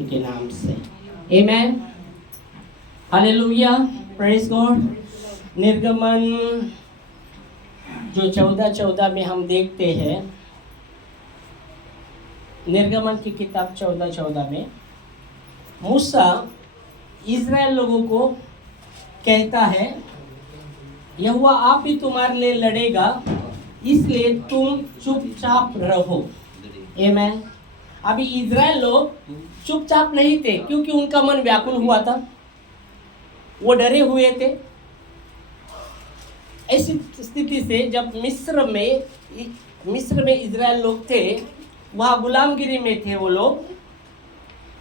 मसीह के नाम से आमेन, हालेलुया, प्रेज गॉड। निर्गमन जो 14:14 में हम देखते हैं, निर्गमन की किताब 14:14 में मूसा इज़राइल लोगों को कहता है, यहोवा आप ही तुम्हारे लिए लड़ेगा, इसलिए तुम चुपचाप रहो। आमेन। अभी इज़राइल लोग चुपचाप नहीं थे, क्योंकि उनका मन व्याकुल हुआ था, वो डरे हुए थे। ऐसी स्थिति से जब मिस्र में इज़राइल लोग थे, वहाँ गुलामगिरी में थे। वो लोग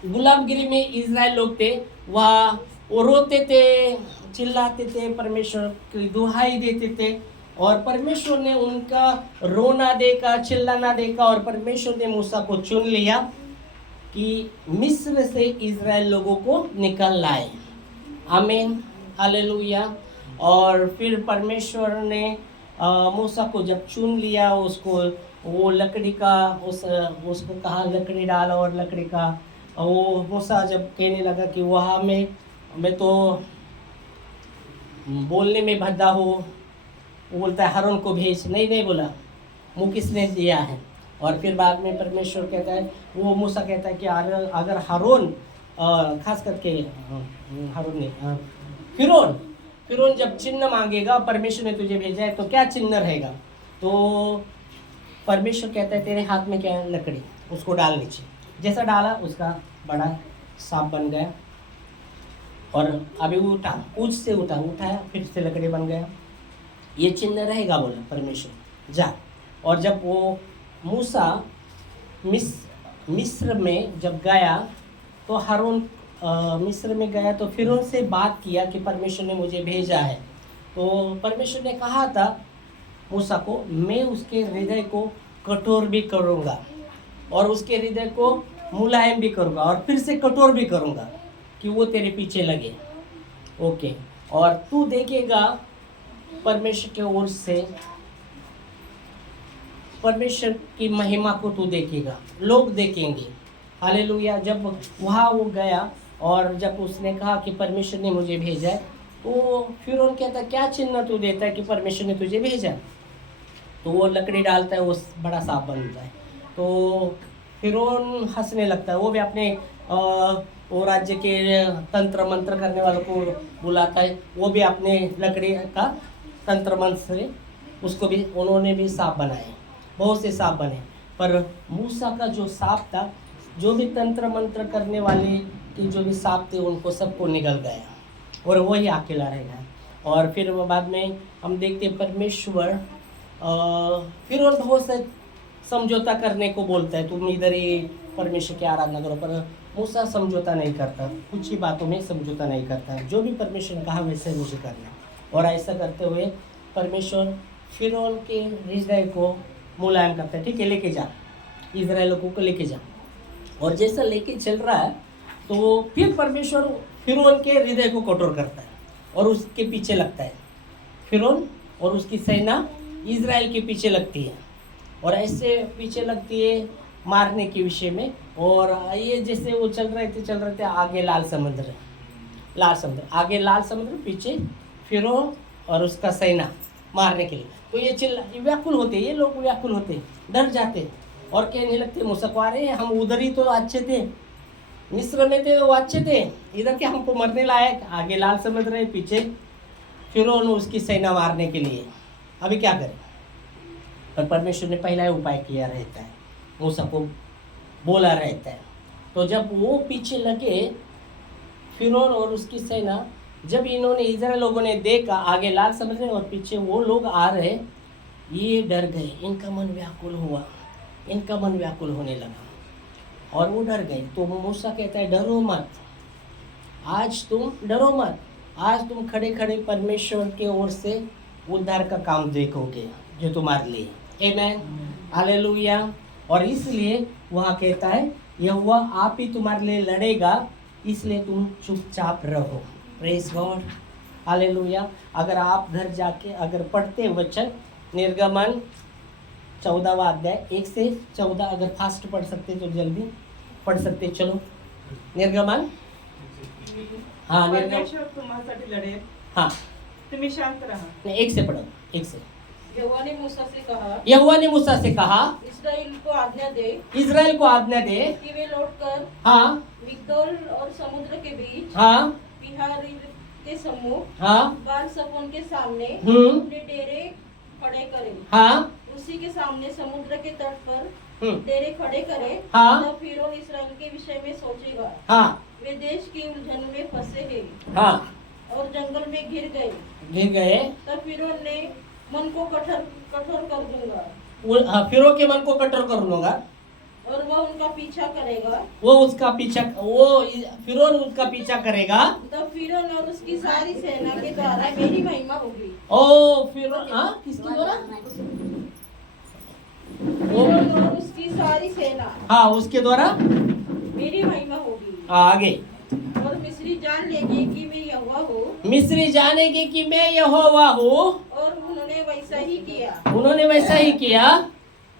गुलामगिरी में इज़राइल लोग थे, वहाँ वो रोते थे, चिल्लाते थे, परमेश्वर की दुहाई देते थे, और परमेश्वर ने उनका रोना देखा, चिल्लाना देखा, और परमेश्वर ने मूसा को चुन लिया कि मिस्र से इज़राइल लोगों को निकाल लाए। आमीन, हालेलुया। और फिर परमेश्वर ने मूसा को जब चुन लिया, उसको वो लकड़ी का उसको कहा लकड़ी डाल, और लकड़ी का वो मूसा जब कहने लगा कि वहाँ मैं तो बोलने में भद्दा हूँ, वो बोलता है हारून को भेज। नहीं बोला, मुँह किसने दिया है। और फिर बाद में परमेश्वर कहता है, वो मूसा कहता है कि अगर हारून, खास करके हारून ने फिरौन जब चिन्ह मांगेगा, परमेश्वर ने तुझे भेजा है, तो क्या चिन्ह रहेगा। तो परमेश्वर कहता है तेरे हाथ में क्या है, लकड़ी, उसको डाल नीचे। जैसा डाला उसका बड़ा सांप बन गया, और अभी उठा, पूछ से उठाया, फिर से लकड़ी बन गया। ये चिन्ह रहेगा, बोला परमेश्वर, जा। और जब वो मूसा मिस्र में जब गया, तो हारून मिस्र में गया, तो फिर उनसे बात किया कि परमेश्वर ने मुझे भेजा है। तो परमेश्वर ने कहा था मूसा को, मैं उसके हृदय को कठोर भी करूँगा, और उसके हृदय को मुलायम भी करूँगा, और फिर से कठोर भी करूँगा, कि वो तेरे पीछे लगे। ओके, और तू देखेगा परमेश्वर के ओर से, परमेश्वर की महिमा को तू देखेगा, लोग देखेंगे। हालेलुया। जब वहाँ वो गया, और जब उसने कहा कि परमेश्वर ने मुझे भेजा है, तो फिर उन कहता क्या चिन्ह तू देता है कि परमेश्वर ने तुझे भेजा। तो वो लकड़ी डालता है, वो बड़ा सांप बनता है। तो फिर हंसने लगता है, वो भी अपने वो राज्य के तंत्र मंत्र करने वालों को बुलाता है, वो भी अपने लकड़ी का तंत्र मंत्र से उसको भी, उन्होंने भी सांप बनाए, बहुत से सांप बने। पर मूसा का जो सांप था, जो भी तंत्र मंत्र करने वाले के जो भी सांप थे, उनको सबको निगल गया, और वही अकेला रह गया। और फिर बाद में हम देखते परमेश्वर फिर और बहुत से समझौता करने को बोलता है, तुम इधर ही परमेश्वर की आराधना करो। पर मूसा समझौता नहीं करता, कुछ ही बातों में समझौता नहीं करता, जो भी परमेश्वर ने कहा वैसे मुझे करना। और ऐसा करते हुए परमेश्वर फिरौन के हृदय को मुलायम करता है, ठीक है, लेके जा, इज़राइल लोगों को लेके जा। और जैसा लेके चल रहा है, तो फिर परमेश्वर फिरौन के हृदय को कठोर करता है, और उसके पीछे लगता है। फिरौन और उसकी सेना इज़राइल के पीछे लगती है, और ऐसे पीछे लगती है मारने के विषय में। और ये जैसे वो चल रहे थे, आगे लाल समुद्र, आगे लाल समुद्र, पीछे फिरौन और उसका सेना मारने के लिए। तो ये व्याकुल होते, ये लोग व्याकुल होते, डर जाते, और कहने लगते मूसा को, अरे हम उधर ही तो अच्छे थे, मिस्र में थे, वो अच्छे थे, इधर के हमको मरने लायक, आगे लाल समुद्र है, पीछे फिरौन उसकी सेना मारने के लिए, अभी क्या करें। पर परमेश्वर ने पहला ही उपाय किया रहता है, मूसा को बोला रहता है। तो जब वो पीछे लगे फिरौन और उसकी सेना, जब इन्होंने इज़राइल लोगों ने देखा आगे लाल समुद्र और पीछे वो लोग आ रहे, ये डर गए, इनका मन व्याकुल हुआ, इनका मन व्याकुल होने लगा, और वो डर गए। तो मूसा कहता है, डरो मत, आज तुम डरो मत, आज तुम खड़े खड़े परमेश्वर के ओर से उद्धार का काम देखोगे जो तुम्हारे लिए। आमीन, हालेलुया। और इसलिए वहाँ कहता है, यहोवा आप ही तुम्हारे लिए लड़ेगा, इसलिए तुम चुपचाप रहो। Praise God, hallelujah. अगर आप घर जाके अगर पढ़ते वचन, निर्गमन 14वां अध्याय 1 से 14, अगर फास्ट पढ़ सकते तो जल्दी पढ़ सकते, चलो निर्गमन हाँ निर्गमन परमेश्वर तुम्हासाठी लढेल, हाँ तुम्ही शांत रहा. नहीं, एक से पढ़ो एक से। यहोवा ने मूसा से कहा, यहोवा ने मूसा से कहा इस्राएल को आज्ञा दे इज़राइल को आज्ञा दे कि वे लौटकर हाँ मिग्दोल और समुद्र के बीच हाँ बिहारी के सम्मुख हाँ बाल सपोन के सामने हम्म अपने डेरे खड़े करें। हाँ उसी के सामने समुद्र के तट पर हम्म डेरे खड़े करे। हाँ। तब फिरौन इस्राएल के विषय में सोचेगा, हाँ वे देश की उलझन में फंसे हैं हाँ और जंगल में घिर गए। गिर गए। तब फिरौन ने मन को कठोर कठोर कर दूंगा फिरो के मन को कठोर कर लूंगा और वह उनका पीछा करेगा। वो उसका पीछा वो फिरौन उसका पीछा करेगा। तब फिरौन और उसकी सारी सेना के द्वारा मेरी महिमा होगी। ओ फिरौन हाँ किसकी द्वारा फिरौन और उसकी सारी सेना हाँ उसके द्वारा मेरी महिमा होगी आगे और मिस्री जान लेंगे कि मैं यहोवा हूँ। मिस्री जानेगी कि मैं यहोवा हूँ। और उन्होंने वैसा ही किया। उन्होंने वैसा ही किया।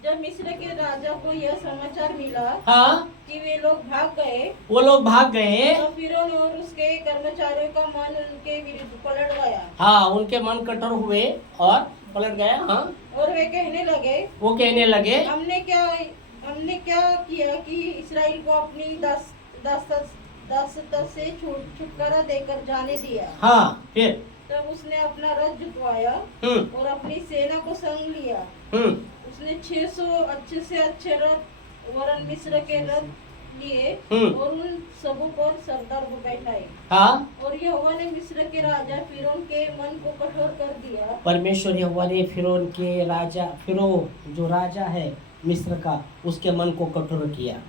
जब मिस्र के राजा को यह समाचार मिला हाँ कि वे लोग भाग गए, वो लोग भाग गए। तो फिरौन और उसके कर्मचारियों का मन उनके विरुद्ध पलट गया। हाँ उनके मन कठोर हुए और पलट गया। हाँ और वे कहने लगे, वो कहने लगे हमने क्या किया कि इस्राएल को अपनी दासता से छुटकारा देकर जाने दिया। हाँ फिर तब उसने अपना रथ जुटवाया और अपनी सेना को संग लिया। उसने 600 अच्छे से अच्छे रथ वरन मिस्र के रथ लिए और उन सबों पर सरदार को बैठाए। हाँ और यहोवा ने मिस्र के राजा फिरौन के मन को कठोर कर दिया। परमेश्वर यहोवा ने फिरौन के राजा फिरो जो राजा है मिस्र का उसके मन को कठोर किया।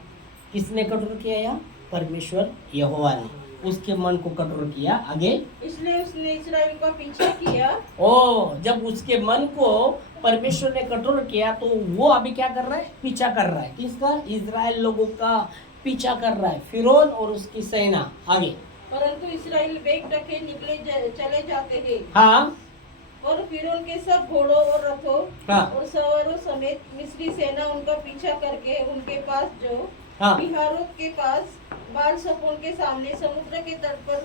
किसने कठोर किया या परमेश्वर यहोवा ने उसके मन को कठोर किया। आगे इसलिए उसने इस्राएल का पीछा किया। ओ जब उसके मन को परमेश्वर ने कठोर किया तो वो अभी क्या कर रहा है पीछा कर रहा है। किसका इज़राइल लोगों का पीछा कर रहा है फिरौन और उसकी सेना। आगे परंतु इस्राएल बेग टके निकले चले जाते हैं। हाँ और फिरौन के सब घोड़ों और रथों हाँ और सवारों समेत मिस्री सेना उनका पीछा करके उनके पास जो हाँ बिहारों के पास बाल सपोन के सामने समुद्र के तट पर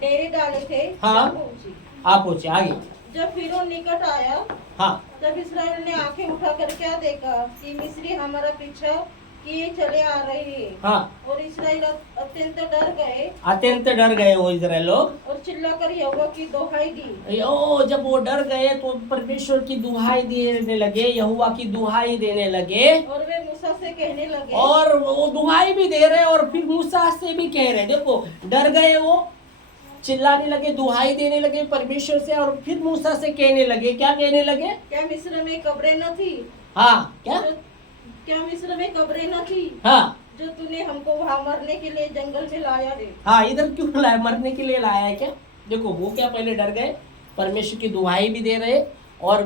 डेरे डाले थे हाँ। जा पहुंची। आप पूछे आगे। जब फिरौन निकट आया हाँ तब इस्राएल ने आंखें उठाकर क्या देखा कि मिस्री हमारा पीछा किए चले आ रहे हैं। हाँ और इस्राएल अत्यंत डर गए अत्यंत डर गए वो इज़राइल लोग और चिल्लाकर यहोवा की दोहाई दी। ओ जब वो डर गए तो परमेश्वर की दुहाई देने लगे यहोवा की दुहाई देने लगे। और वे मूसा से कहने लगे और वो दुहाई भी दे रहे और फिर मूसा से भी कह रहे। देखो डर गए वो चिल्लाने लगे दुहाई देने लगे परमेश्वर से और फिर मूसा से कहने लगे। क्या कहने लगे क्या मिस्र में कब्रें न थी? हाँ क्या मिस्र में कब्रें न थी हाँ जो तूने हमको वहां मरने के लिए जंगल में लाया है? हाँ इधर क्यों लाया मरने के लिए लाया है क्या। देखो वो क्या पहले डर गए परमेश्वर की दुहाई भी दे रहे और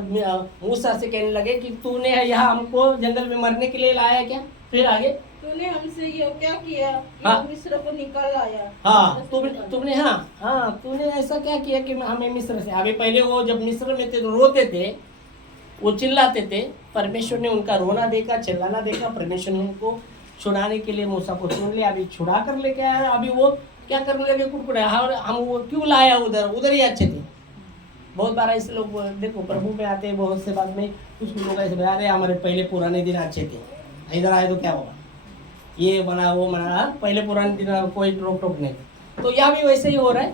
मूसा से कहने लगे कि तूने यहाँ हमको जंगल में मरने के लिए लाया है क्या। फिर आगे तूने हमसे ये क्या किया कि हाँ। हम मिस्र को निकाल लाया? हाँ तुमने हाँ तूने ऐसा क्या किया कि हमें मिस्र से। अभी पहले वो जब मिस्र में थे तो रोते थे वो चिल्लाते थे। परमेश्वर ने उनका रोना देखा चिल्लाना देखा। परमेश्वर ने उनको छुड़ाने के लिए मूसा को चुन लिया। अभी छुड़ा कर लेके आया। अभी वो क्या करने लगे कुड़कुड़े हम वो क्यों लाया उधर ही अच्छे थे। बहुत बार ऐसे लोग देखो प्रभु में आते हैं बहुत से बाद में कुछ लोग ऐसे बता रहे हमारे पहले पुराने दिन अच्छे थे इधर आए तो क्या होगा ये बना वो बना। पहले पुराने दिन कोई रोक टोक नहीं। तो यहाँ भी वैसे ही हो रहा है।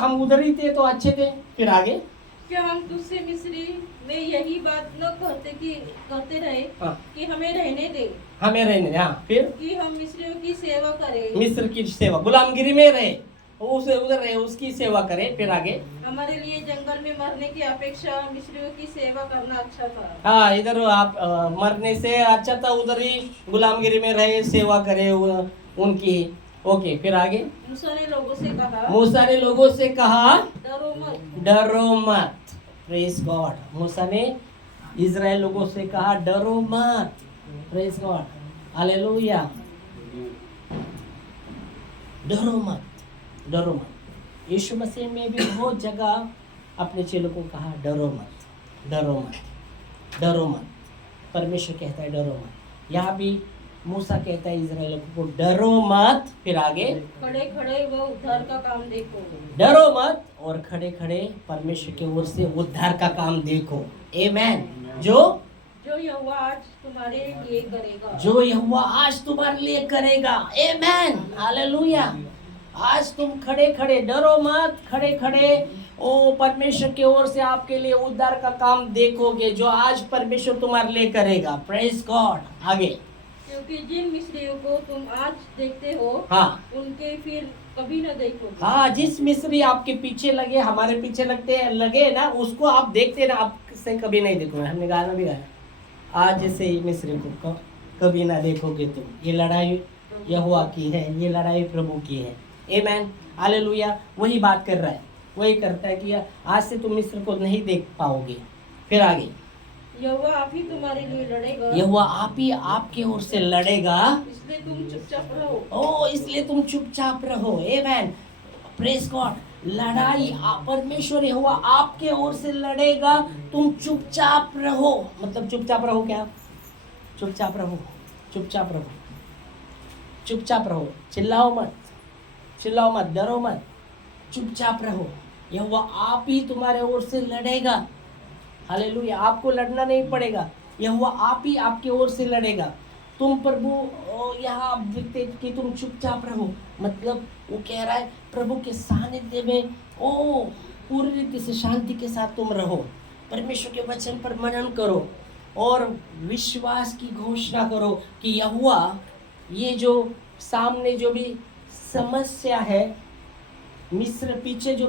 हम उधर ही थे तो अच्छे थे। फिर आगे क्या हम तुझसे मिस्री में यही बात न कहते रहे हाँ। कि हमें रहने दे हमें रहने। हाँ फिर कि हम मिस्रियों की सेवा करें? मिस्र की सेवा गुलामगिरी में रहे उसे उधर रहे उसकी सेवा करे। फिर आगे हमारे लिए जंगल में मरने की अपेक्षा मिस्रियों की सेवा करना अच्छा था। हाँ इधर आप मरने से अच्छा था उधर ही गुलामगिरी में रहे सेवा करे उनकी। ओके फिर आगे मूसा ने लोगों से कहा मूसा ने लोगों से कहा डरो मत। Praise God. मूसा ने इज़राइल लोगों से कहा डरो मत। Praise God hallelujah. डरो मत। यीशु मसीह में भी बहुत जगह अपने चेलों को कहा डरो मत। परमेश्वर कहता है डरो मत। यहाँ भी मूसा कहता है इजराइल को डरो मत, फिर आगे खड़े खड़े वह उद्धार का काम देखो। डरो मत और खड़े खड़े परमेश्वर की ओर से उद्धार का काम देखो। आमेन। जो यहोवा आज तुम्हारे लिए करेगा। जो यहोवा आज तुम्हारे लिए करेगा। आमेन, हालेलुया। आज तुम खड़े खड़े डरो मत, खड़े खड़े ओ परमेश्वर की ओर से आपके लिए उद्धार का काम देखोगे जो आज परमेश्वर तुम्हारे लिए करेगा। Praise God. आगे, क्योंकि जिन मिस्रियों को तुम आज देखते हो, हाँ उनके फिर कभी न देखोगे। हाँ, जिस मिस्री आपके पीछे लगे, हमारे पीछे लगे ना, उसको आप देखते ना, आपसे कभी नहीं देखोगे। हमने गाना भी गाया, आज से ही मिस्री को कभी ना देखोगे तुम। ये लड़ाई यहोवा की है, ये लड़ाई प्रभु की है। आमेन, हालेलुया। वही बात कर रहा है, वही करता है कि आज से तुम मिस्र को नहीं देख पाओगे। फिर आगे, यहोवा आप ही तुम्हारे लिए लड़ेगा। यहोवा आप ही आपके ओर से लड़ेगा, इसलिए तुम चुपचाप रहो। ओ इसलिए तुम चुपचाप रहो। आमेन, प्रेज गॉड। लड़ाई परमेश्वर यहोवा आपके ओर से लड़ेगा, तुम चुपचाप रहो। मतलब चुपचाप रहो क्या? चुपचाप रहो, चुपचाप रहो, चुपचाप रहो। चिल्लाओ मत, चिल्लाओ मत, डरो मत, चुपचाप रहो। यहोवा आप ही तुम्हारे ओर से लड़ेगा। हालेलुया। आपको लड़ना नहीं पड़ेगा, यहोवा आप ही आपके ओर से लड़ेगा। तुम प्रभु यहाँ आप देखते कि तुम चुपचाप रहो, मतलब वो कह रहा है प्रभु के सानिध्य में पूरी रीति से शांति के साथ तुम रहो। परमेश्वर के वचन पर मनन करो और विश्वास की घोषणा करो कि यहोवा ये जो सामने जो भी समस्या है, मिस्र पीछे जो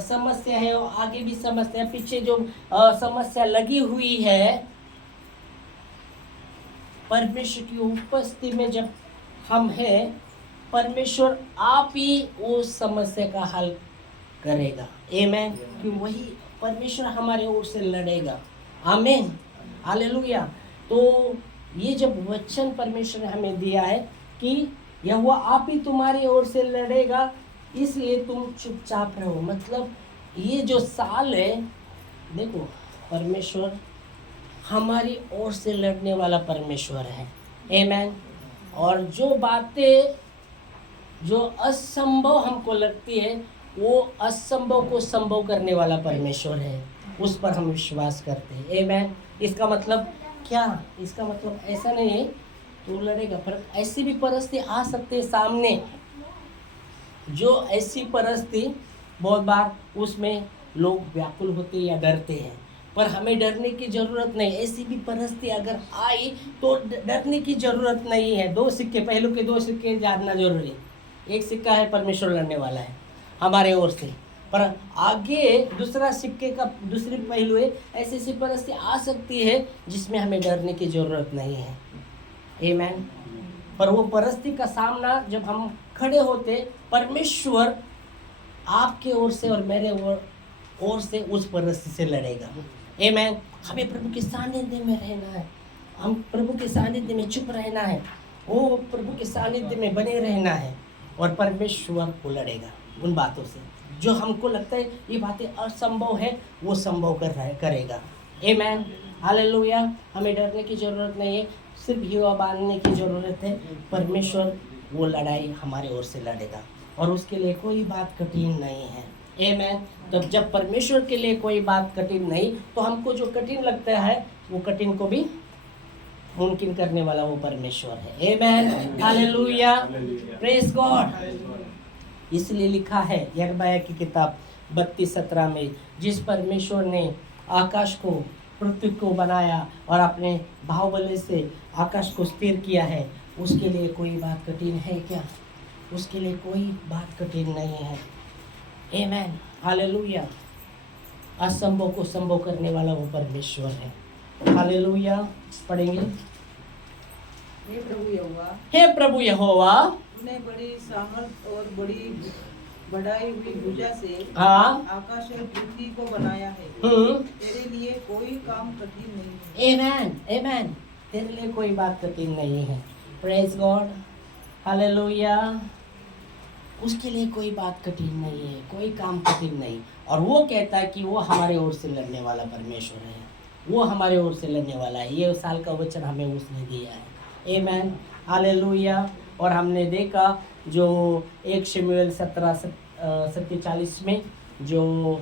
समस्या है और आगे भी समस्या, पीछे जो समस्या लगी हुई है, परमेश्वर की उपस्थिति में जब हम हैं, परमेश्वर आप ही उस समस्या का हल करेगा। आमेन, कि वही परमेश्वर हमारे ओर से लड़ेगा। आमीन, हालेलुया। तो ये जब वचन परमेश्वर ने हमें दिया है कि यहोवा आप ही तुम्हारी ओर से लड़ेगा, इसलिए तुम चुपचाप रहो। मतलब ये जो साल है, देखो परमेश्वर हमारी ओर से लड़ने वाला परमेश्वर है। आमेन। और जो बातें जो असंभव हमको लगती है, वो असंभव को संभव करने वाला परमेश्वर है, उस पर हम विश्वास करते हैं। आमेन। इसका मतलब क्या? इसका मतलब ऐसा नहीं है तो लड़ेगा, पर ऐसी भी परिस्थिति आ सकते सामने, जो ऐसी परिस्थिति बहुत बार उसमें लोग व्याकुल होते या डरते हैं, पर हमें डरने की ज़रूरत नहीं। ऐसी भी परिस्थिति अगर आई तो डरने की ज़रूरत नहीं है। दो सिक्के, पहलू के दो सिक्के जानना जरूरी है। एक सिक्का है परमेश्वर लड़ने वाला है हमारे ओर से, पर आगे दूसरा सिक्के का दूसरी पहलू है, ऐसी ऐसी परिस्थिति आ सकती है जिसमें हमें डरने की ज़रूरत नहीं है। आमीन। पर वो परिस्थिति का सामना जब हम खड़े होते, परमेश्वर आपके ओर से और मेरे ओर से उस परिस्थिति से लड़ेगा। आमीन। हमें प्रभु के सानिध्य में रहना है, हम प्रभु के सानिध्य में चुप रहना है, वो प्रभु के सानिध्य में बने रहना है, और परमेश्वर को लड़ेगा उन बातों से जो हमको लगता है ये बातें असंभव है, वो संभव करेगा। आमीन, हालेलुया। हमें डरने की ज़रूरत नहीं है, सिर्फ युवा बांधने की ज़रूरत है। परमेश्वर वो लड़ाई हमारे ओर से लड़ेगा और उसके लिए कोई बात कठिन नहीं है। आमीन। तो जब परमेश्वर के लिए कोई बात कठिन नहीं, तो हमको जो कठिन लगता है वो कठिन को भी मुमकिन करने वाला वो परमेश्वर है। आमीन, हालेलुया, प्रेज गॉड। इसलिए लिखा है यिर्मयाह की किताब 32:17 में, जिस परमेश्वर ने आकाश को पृथ्वी को बनाया और अपने बाहुबल से आकाश को स्थिर किया है, उसके लिए कोई बात कठिन है क्या? उसके लिए कोई बात कठिन नहीं है। आमीन, हालेलुया। असंभव को संभव करने वाला वो परमेश्वर है। हालेलुया। पढ़ेंगे। हे प्रभु यहोवा, हे प्रभु यहोवा, तूने बड़ी सामर्थ और बड़ी बढ़ाई हुई भुजा से हाँ, आकाश और पृथ्वी को बनाया है। तेरे लिए कोई काम कठिन नहीं है। आमीन, आमीन। तेरे लिए कोई बात कठिन नहीं है। Praise God, hallelujah. उसके लिए कोई बात कठिन नहीं है, कोई काम कठिन नहीं। और वो कहता है कि वो हमारे ओर से लड़ने वाला परमेश्वर है, वो हमारे ओर से लड़ने वाला है। ये साल का वचन हमें उसने दिया है। आमीन, हालेलुया। और हमने देखा जो 1 शमूएल 17:47 में जो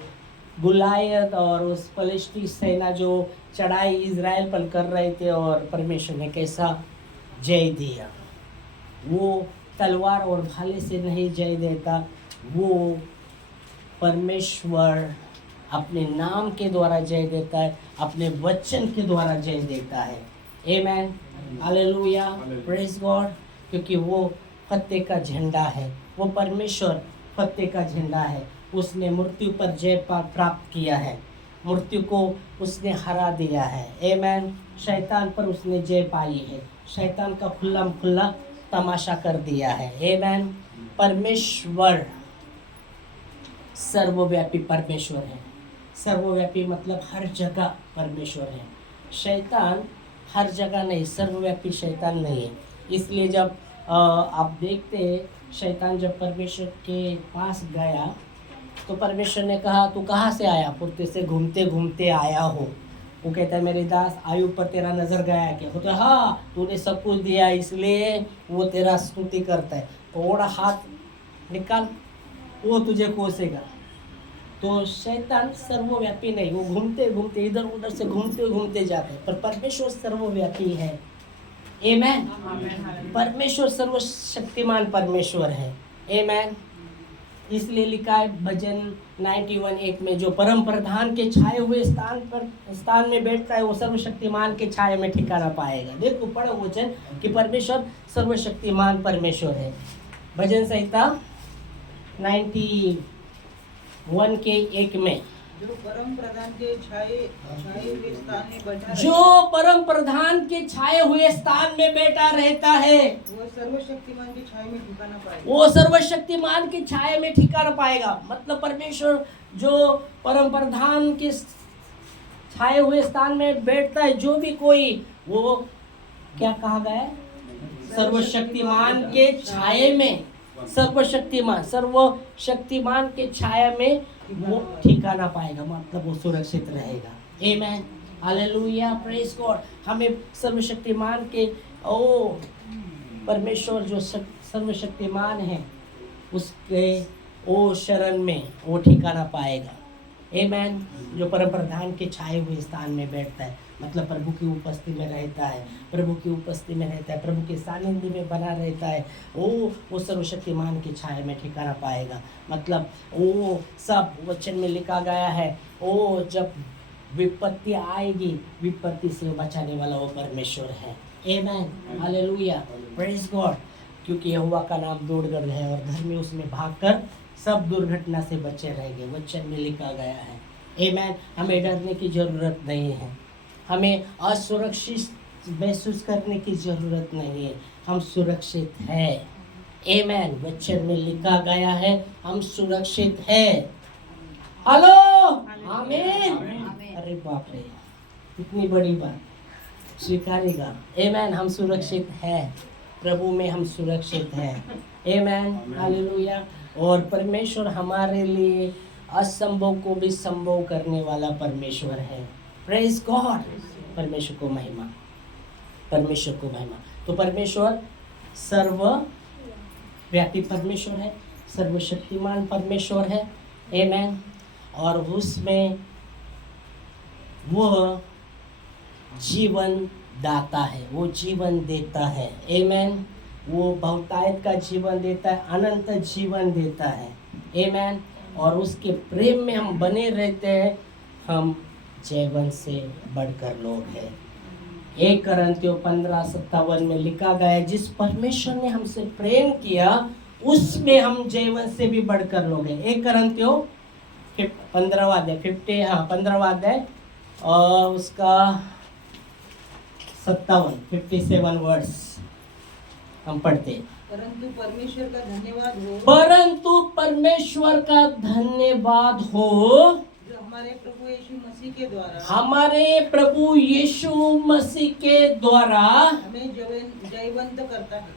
गुलायत और उस फलिस्ती सेना जो चढ़ाई इज़राइल पर कर रहे थे और परमेश्वर ने कैसा जय दिया। वो तलवार और भाले से नहीं जय देता, वो परमेश्वर अपने नाम के द्वारा जय देता है, अपने वचन के द्वारा जय देता है। आमेन, हालेलुया, प्रेज गॉड। क्योंकि वो फतेह का झंडा है, वो परमेश्वर फतेह का झंडा है। उसने मृत्यु पर जय प्राप्त किया है, मृत्यु को उसने हरा दिया है। आमेन। शैतान पर उसने जय पाई है, शैतान का खुल्ला तमाशा कर दिया है। आमेन। परमेश्वर सर्वव्यापी परमेश्वर है। सर्वव्यापी मतलब हर जगह परमेश्वर है। शैतान हर जगह नहीं, सर्वव्यापी शैतान नहीं है। इसलिए जब आप देखते हैं शैतान जब परमेश्वर के पास गया तो परमेश्वर ने कहा तू कहाँ से आया? पुरते से घूमते घूमते आया हो। वो कहता है मेरे दास आयु पर तेरा नजर गया क्या? बोलते हाँ, तूने सब कुछ दिया इसलिए वो तेरा स्तुति करता है। थोड़ा हाथ निकाल, वो तुझे कोसेगा। तो शैतान सर्वव्यापी नहीं, वो घूमते घूमते इधर उधर से घूमते घूमते जाते हैं, पर परमेश्वर सर्वव्यापी है। आमेन। परमेश्वर सर्वशक्तिमान परमेश्वर है। आमेन। इसलिए लिखा है भजन 91:1 में, जो परम प्रधान के छाए हुए स्थान में बैठता है वो सर्वशक्तिमान के छाए में ठिकाना पाएगा। देखो पढ़ो वचन कि परमेश्वर सर्वशक्तिमान परमेश्वर है। भजन संहिता 91:1 में, जो परम प्रधान के छाए हुए स्थान में बैठा रहता जो परम प्रधान के छाए हुए स्थान में बैठा रहता है वो सर्वशक्तिमान की छाया में ठिकाना पाएगा। वो सर्वशक्तिमान की छाया में ठिकाना पाएगा। मतलब परमेश्वर जो परम प्रधान के छाए हुए स्थान में बैठता है, जो भी कोई, वो क्या कहा गया है? सर्वशक्तिमान के छाये में, सर्वशक्तिमान के छाया में वो ठिकाना पाएगा, मतलब वो सुरक्षित रहेगा। आमेन, हालेलुया, प्रेज गॉड। हमें सर्वशक्तिमान के परमेश्वर जो सर्वशक्तिमान है उसके शरण में वो ठिकाना पाएगा। आमेन। जो परम प्रधान के छाए हुए स्थान में बैठता है, मतलब प्रभु की उपस्थिति में रहता है, प्रभु की उपस्थिति में रहता है, प्रभु के सानिध्य में बना रहता है, वो सर्वशक्तिमान की छाया में ठिकाना पाएगा। मतलब वो सब वचन में लिखा गया है, वो जब विपत्ति आएगी, विपत्ति से बचाने वाला वो परमेश्वर है। आमेन, हालेलुया, प्रेज गॉड। क्योंकि यहोवा का नाम दौड़गढ़ है और धर्मी उसमें भागकर सब दुर्घटना से बचे रहेंगे, वचन में लिखा गया है। आमेन। हमें डरने की जरूरत नहीं है, हमें असुरक्षित महसूस करने की जरूरत नहीं है, हम सुरक्षित हैं। आमेन। वचन में लिखा गया है हम सुरक्षित हैं। हेलो, आमीन। अरे बाप रे, इतनी बड़ी बात स्वीकारेगा। आमेन। हम सुरक्षित हैं, प्रभु में हम सुरक्षित हैं। आमेन, हालेलुया। और परमेश्वर हमारे लिए असंभव को भी संभव करने वाला परमेश्वर है। Praise God. परमेश्वर को महिमा, परमेश्वर को महिमा। तो परमेश्वर सर्वव्यापी परमेश्वर है, सर्वशक्तिमान परमेश्वर है। आमेन। और उसमें वह जीवन दाता है, वो जीवन देता है। आमेन। वो बहुतायत का जीवन देता है, अनंत जीवन देता है। आमेन। और उसके प्रेम में हम बने रहते हैं, हम जीवन से बढ़कर लोग हैं। 1 कुरिन्थियों 15:57 में लिखा गया है, जिस परमेश्वर ने हमसे प्रेम किया उसमें हम जीवन से भी बढ़कर लोग हैं। 1 कुरिन्थियों 15वां अध्याय और उसका 57 वर्ड्स हम पढ़ते हैं। परंतु परमेश्वर का धन्यवाद हो, परंतु परमेश्वर का धन्यवाद हो, जो हमारे प्रभु यीशु मसीह के द्वारा, हमारे प्रभु यीशु मसीह के द्वारा हमें जयवंत करता है,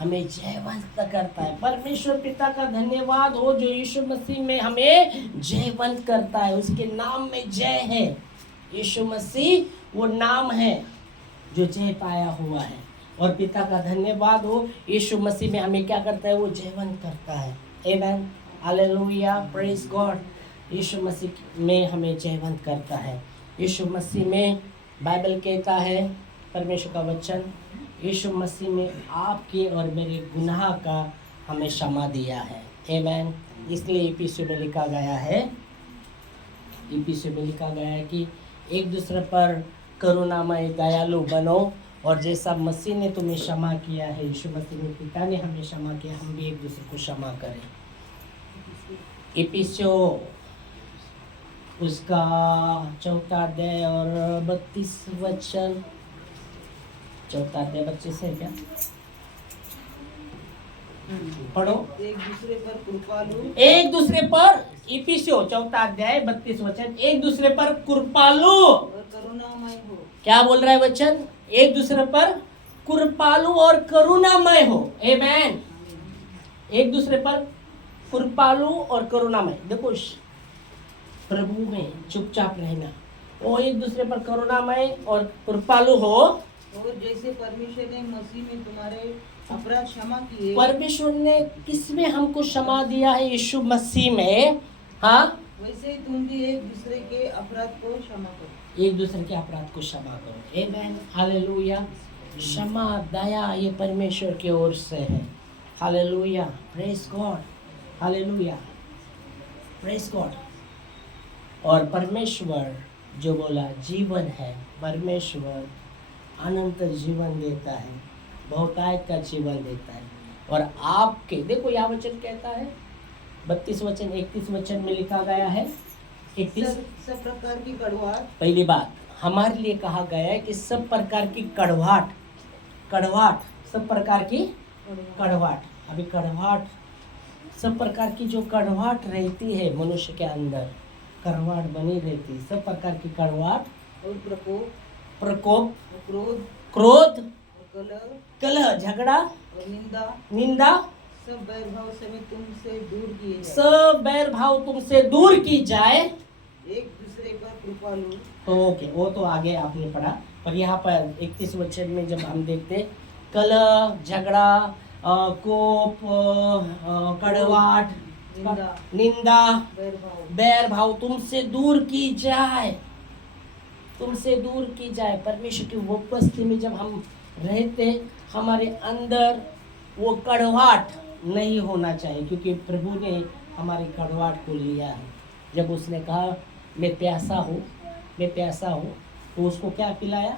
हमें जयवंत करता है। परमेश्वर पिता का धन्यवाद हो जो यीशु मसीह में हमें जयवंत करता है। उसके नाम में जय है। यीशु मसीह वो नाम है जो जय पाया हुआ है। और पिता का धन्यवाद हो, यीशु मसीह में हमें क्या करता है, वो जीवन करता है। आमेन, हालेलुया, प्रेज गॉड। यीशु मसीह में हमें जीवन करता है। यीशु मसीह में बाइबल कहता है, परमेश्वर का वचन, यीशु मसीह में आपके और मेरे गुनाह का हमें क्षमा दिया है। आमेन। इसलिए इफिसियों में लिखा गया है, इफिसियों में लिखा गया है कि एक दूसरे पर करुणामय दयालु बनो, और जैसा मसीह ने तुम्हें क्षमा किया है, यीशु मसीह ने, पिता ने हमें क्षमा किया, हम भी एक दूसरे को क्षमा करें। इफिसियों उसका 4 अध्याय और 32 वचन, 4 अध्याय 25 है क्या, पढ़ो। एक दूसरे पर कृपालु, एक दूसरे पर, इफिसियों 4 अध्याय 32 वचन, एक दूसरे पर कृपालु और करुणामय हो। क्या बोल रहा है वचन, एक दूसरे पर कृपालु और करुणामय हो। आमेन। एक दूसरे पर कृपालु और करुणामय। देखो, प्रभु में चुपचाप रहना, वो एक दूसरे पर करुणामय और कृपालु हो। और जैसे परमेश्वर ने मसीह में तुम्हारे अपराध क्षमा किए, परमेश्वर ने किसमें हमको क्षमा दिया है, यीशु मसीह में। हाँ, वैसे ही तुम भी एक दूसरे के अपराध को क्षमा करो। एक दूसरे के अपराध को क्षमा करो। आमेन, हालेलुया। क्षमा, दया, ये परमेश्वर की ओर से है। Hallelujah, praise God, hallelujah, praise God. और परमेश्वर जो बोला जीवन है, परमेश्वर अनंत जीवन देता है, बहुतायत का जीवन देता है। और आपके, देखो यह वचन कहता है, 32 वचन 31 वचन में लिखा गया है, 31, सब प्रकार की कड़वाहट, पहली बात हमारे लिए कहा गया है कि सब प्रकार की कड़वाहट, सब प्रकार की कड़वाहट। अभी कड़वाहट, सब प्रकार की जो कड़वाहट रहती है मनुष्य के अंदर, कड़वाहट बनी रहती है, सब प्रकार की कड़वाहट और प्रकोप, और क्रोध, क्रोध, और कलह, झगड़ा, और निंदा, सब बैरभाव समेत तुमसे दूर किए जाए। सब बैर भाव तुमसे दूर की जाए। एक दूसरे पर कृपालु, तो ओके, वो तो आगे आपने पढ़ा, पर यहाँ पर 31 वचन में जब हम देखते, कलह, झगड़ा, कोप, कड़वाहट, निंदा, बैर भाव तुमसे दूर की जाए, तुमसे दूर की जाए। परमेश्वर की उपस्थिति में जब हम रहते, हमारे अंदर वो कड़वाहट नहीं होना चाहिए, क्योंकि प्रभु ने हमारी कड़वाहट को लिया है। जब उसने कहा मैं प्यासा हूँ, मैं प्यासा हूँ, तो उसको क्या पिलाया,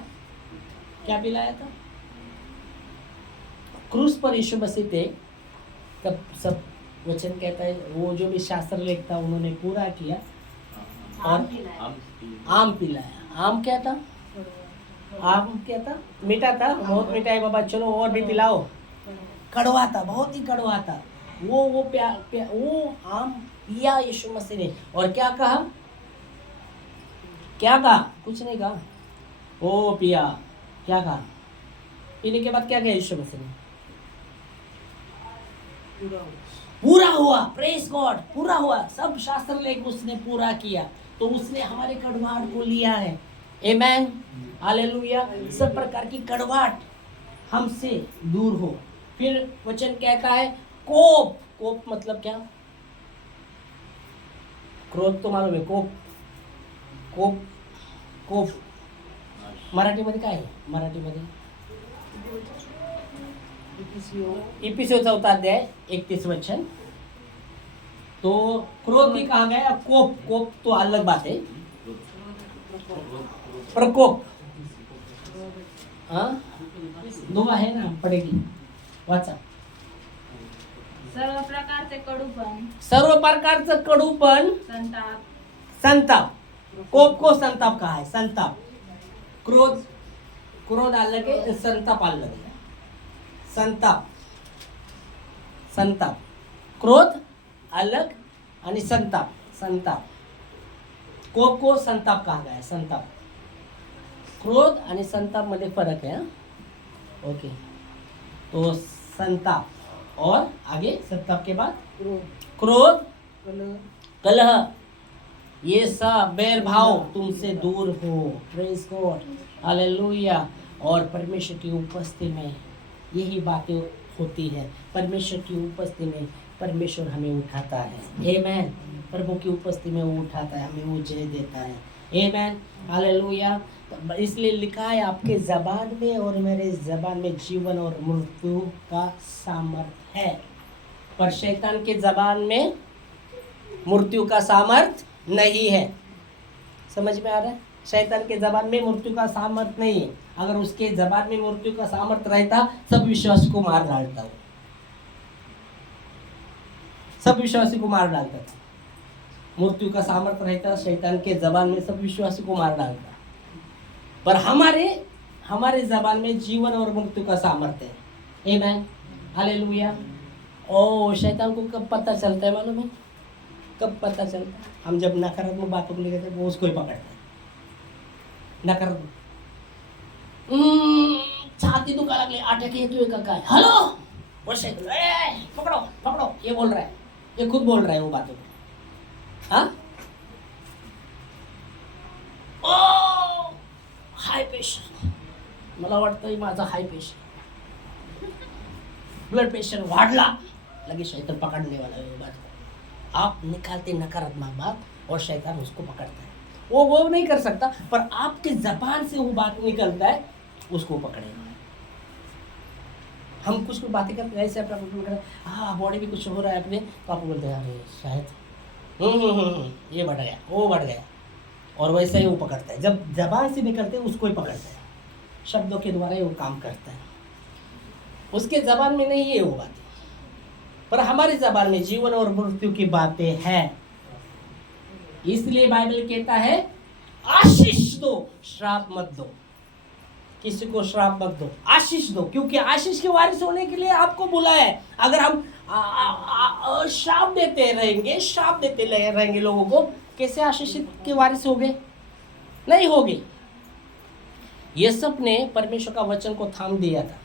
क्या पिलाया था, क्रूस पर यीशु मसीह थे, तब सब वचन कहता है, वो जो भी शास्त्र लिखता उन्होंने पूरा किया और आम पिलाया। आम क्या था, आम क्या था, मीठा था, बहुत मीठा है बाबा, चलो और भी पिलाओ। कड़वा था, बहुत ही कड़वा था। वो वो आम पिया यीशु मसीह ने, और क्या कहा, क्या कहा, कुछ नहीं कहा, वो पिया, क्या कहा, पीने के बाद क्या कहा यीशु मसीह ने, पूरा हुआ, प्रेज गॉड, पूरा हुआ, सब शास्त्र लेख उसने पूरा किया, तो उसने हमारे कड़वाहट को लिया है। आमेन, हालेलुया। सब प्रकार की कड़वाहट हमसे दूर हो। फिर वचन कहता है कोप, कोप मतलब क्या, क्रोध तो मालूम है, कोप, कोप, कोप मराठीमध्ये काय आहे, मराठीमध्ये इफिसियों 4 अध्याय 31 वचन। तो क्रोध भी कहा गया, कोप, कोप तो अलग बात है, प्रकोप, हाँ दो है ना, पड़ेगी, वाचा। सर्व प्रकारचे कडूपण, सर्व प्रकारचं कडूपण, संताप, संताप, कोप को संताप कहा है, संताप। क्रोध, क्रोध अलग है, संताप अलग है। संताप, संताप, क्रोध अलग आणि संताप, संताप। कोप को संताप कहा गया है, संताप। क्रोध आणि संताप मध्ये फरक है, ओके। तो संताप, और आगे संताप के बाद क्रोध, कलह, ये सब बैर भाव तुमसे दूर हो। Praise God, hallelujah. और परमेश्वर की उपस्थिति में यही बातें होती है। परमेश्वर की उपस्थिति में परमेश्वर हमें उठाता है। आमेन। प्रभु की उपस्थिति में वो उठाता है, हमें वो जय देता है। आमेन, हालेलुया। इसलिए लिखा है आपके ज़बान में और मेरे ज़बान में जीवन और मृत्यु का सामर्थ है, पर शैतान के ज़बान में मृत्यु का सामर्थ नहीं है। समझ में आ रहा है? शैतान के ज़बान में मृत्यु का सामर्थ नहीं है। अगर उसके ज़बान में मृत्यु का सामर्थ रहता, सब विश्वासी को मार डालता हो, सब विश्वासी को मार डालता था। मृत्यु का सामर्थ्य रहता शैतान के ज़बान में, सब विश्वासी को मार डालता। पर हमारे ज़बान में जीवन और मृत्यु का सामर्थ्य है। आमेन, हालेलुया। ओ शैतान को कब पता चलता है मालूम है? कब पता चलता है? हम जब नकारात्मक बातों को लेकर वो उसको ही पकड़ता है। नकारात्मक छाती दुखा लगले अटक येतोय का काय, हॅलो वो शैतान पकड़ो पकड़ो, ये बोल रहा है, ये खुद बोल रहा है वो बातों को। हाँ, ओ हाय प्रेशर, मला वाटतं माझा हाय प्रेशर, ब्लड प्रेशर वाढला, लगे शैतान पकड़ने वाला है वो बात को। आप निकालते नकारात्मक बात और शैतान उसको पकड़ता है। वो नहीं कर सकता, पर आपके ज़बान से वो बात निकलता है, उसको पकड़ेगा। हम कुछ बातें करते हैं ऐसे अपना हाँ बॉडी भी कुछ हो रहा है अपने, तो आप बोलते हैं अरे शायद ये बढ़ गया, वो बढ़ गया, और वैसे ही वो पकड़ता है। जब ज़बान से निकलते हैं उसको ही पकड़ता है, शब्दों के द्वारा ही वो काम करता है। उसके ज़बान में नहीं है वो बातें, पर हमारी ज़बान में जीवन और मृत्यु की बातें हैं। इसलिए बाइबल कहता है आशीष दो, श्राप मत दो। किसी को श्राप मत दो, आशीष दो, क्योंकि आशीष के वारिस होने के लिए आपको बुलाया है। अगर हम श्राप देते रहेंगे, श्राप देते रहेंगे लोगों को, कैसे आशीष के वारिस होंगे? नहीं होगे। ये सब ने परमेश्वर का वचन को थाम दिया था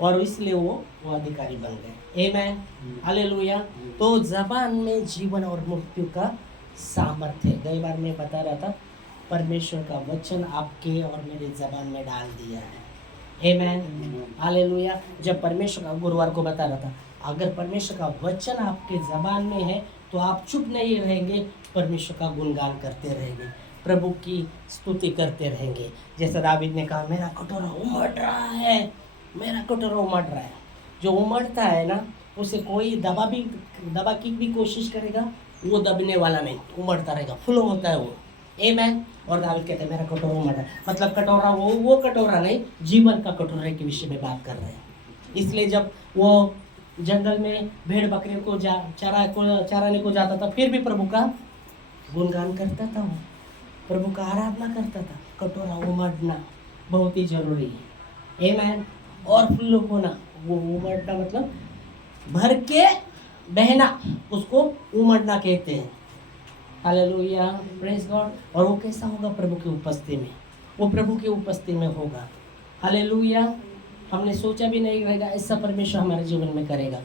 और इसलिए वो अधिकारी बन गए। आमेन, हालेलुया। तो ज़बान में जीवन और मृत्यु का सामर्थ्य है। कई बार मैं बता रहा था, परमेश्वर का वचन आपके और मेरे ज़बान में डाल दिया है। आमेन, हालेलुया। जब परमेश्वर का, गुरुवार को बता रहा था, अगर परमेश्वर का वचन आपके ज़बान में है तो आप चुप नहीं रहेंगे, परमेश्वर का गुणगान करते रहेंगे, प्रभु की स्तुति करते रहेंगे। जैसा दावीद ने कहा, मेरा कटोरा उमड़ रहा है, मेरा कटोरा उमड़ रहा है। जो उमड़ता है ना, उसे कोई दबा की भी कोशिश करेगा, वो दबने वाला नहीं, उमड़ता रहेगा, फ्लो होता है वो। आमेन। और दावीद कहते हैं मेरा कटोरा उमड़ रहा है, मतलब कटोरा वो कटोरा नहीं, जीवन का कटोरे के विषय में बात कर रहे हैं। इसलिए जब वो जंगल में भेड़ बकरियों को चराने को जाता था, फिर भी प्रभु का गुणगान करता था, वो प्रभु का आराधना करता था। कटोरा उमड़ना बहुत ही जरूरी है। आमेन। और फ्लो होना, वो उमड़ना मतलब भर के बहना, उसको उमड़ना कहते हैं। Hallelujah, praise God. और वो कैसा होगा? प्रभु की उपस्थिति में, वो प्रभु की उपस्थिति में होगा। हालेलुया। हमने सोचा भी नहीं रहेगा ऐसा परमेश्वर हमारे जीवन में करेगा,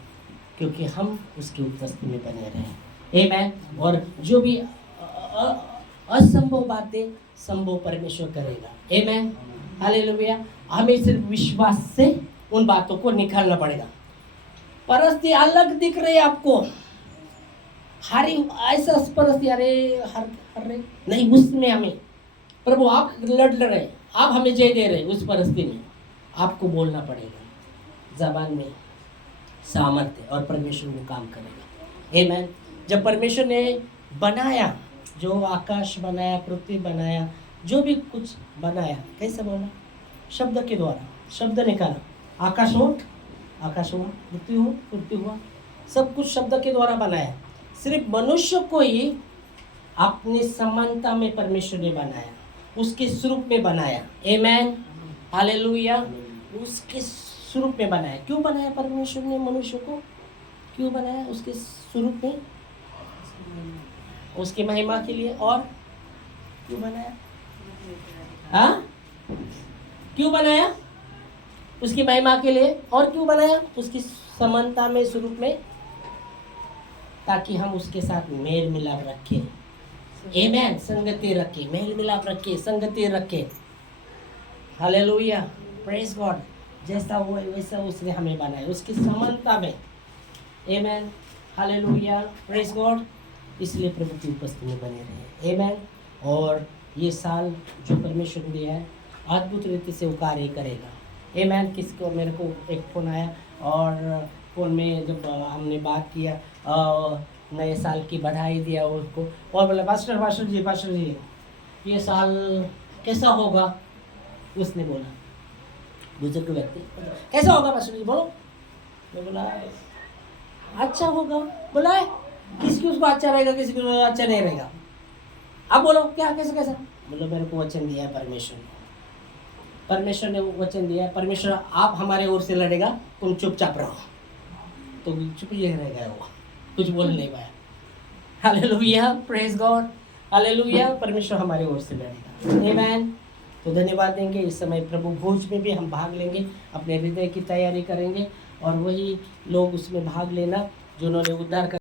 क्योंकि हम उसकी उपस्थिति में बने रहें। आमेन। और जो भी असंभव बातें संभव परमेश्वर करेगा। आमेन, हालेलुया। हमें सिर्फ विश्वास से उन बातों को निकालना पड़ेगा। परिस्थिति अलग दिख रही है आपको, हारी ऐसा परिस्थिति, अरे हर रहे नहीं, उसमें हमें प्रभु आप लड़ रहे, आप हमें जय दे रहे, उस परिस्थिति में आपको बोलना पड़ेगा। ज़बान में सामर्थ्य और परमेश्वर वो काम करेगा। आमेन। जब परमेश्वर ने बनाया, जो आकाश बनाया, पृथ्वी बनाया, जो भी कुछ बनाया, कैसे बोला? शब्द के द्वारा, शब्द निकाला, आकाश हो, आकाश हुआ, पृथ्वी हो, पृथ्वी हुआ, सब कुछ शब्द के द्वारा बनाया। सिर्फ मनुष्य को ही अपनी समानता में परमेश्वर ने बनाया, उसके स्वरूप में बनाया। आमेन, हालेलुया। उसके स्वरूप में बनाया। क्यों बनाया परमेश्वर ने मनुष्य को? क्यों बनाया? उसके स्वरूप में, उसकी महिमा के लिए। और क्यों बनाया? हाँ, क्यों बनाया? उसकी महिमा के लिए। और क्यों बनाया? उसकी समानता में, स्वरूप में, ताकि हम उसके साथ मेल मिलाप रखें। आमेन, संगति रखें, मेल मिलाप रखें, संगति रखें। Hallelujah, praise God. जैसा वो है वैसा उसने हमें बनाया, उसकी समानता में। आमेन, हालेलुया, प्रेज गॉड। इसलिए प्रभु की उपस्थिति में बने रहे। आमेन। और ये साल जो परमेश्वर ने दिया है अद्भुत रीति से वो कार्य करेगा। आमेन। किसको, मेरे को एक फ़ोन आया और फ़ोन में जब हमने बात किया, नए साल की बधाई दिया उसको, और बोला पास्टर जी ये साल कैसा होगा। उसने बोला, बुजुर्ग व्यक्ति, कैसा होगा पास्टर जी बोलो। मैं बोला अच्छा होगा। बोला है किसी उसको अच्छा रहेगा, किसी को अच्छा नहीं रहेगा। अब बोलो क्या, कैसा कैसा। बोलो मेरे को वचन दिया है परमेश्वर ने वचन दिया है। परमेश्वर आप हमारे ओर से लड़ेगा, तुम चुपचाप रहो। तो चुप ही रह गया, वो कुछ बोल नहीं पाया। Hallelujah, praise God, hallelujah. परमेश्वर हमारे ओर से लड़ेगा। आमेन। तो धन्यवाद देंगे। इस समय प्रभु भोज में भी हम भाग लेंगे, अपने हृदय की तैयारी करेंगे और वही लोग उसमें भाग लेना जिन्होंने उद्धार कर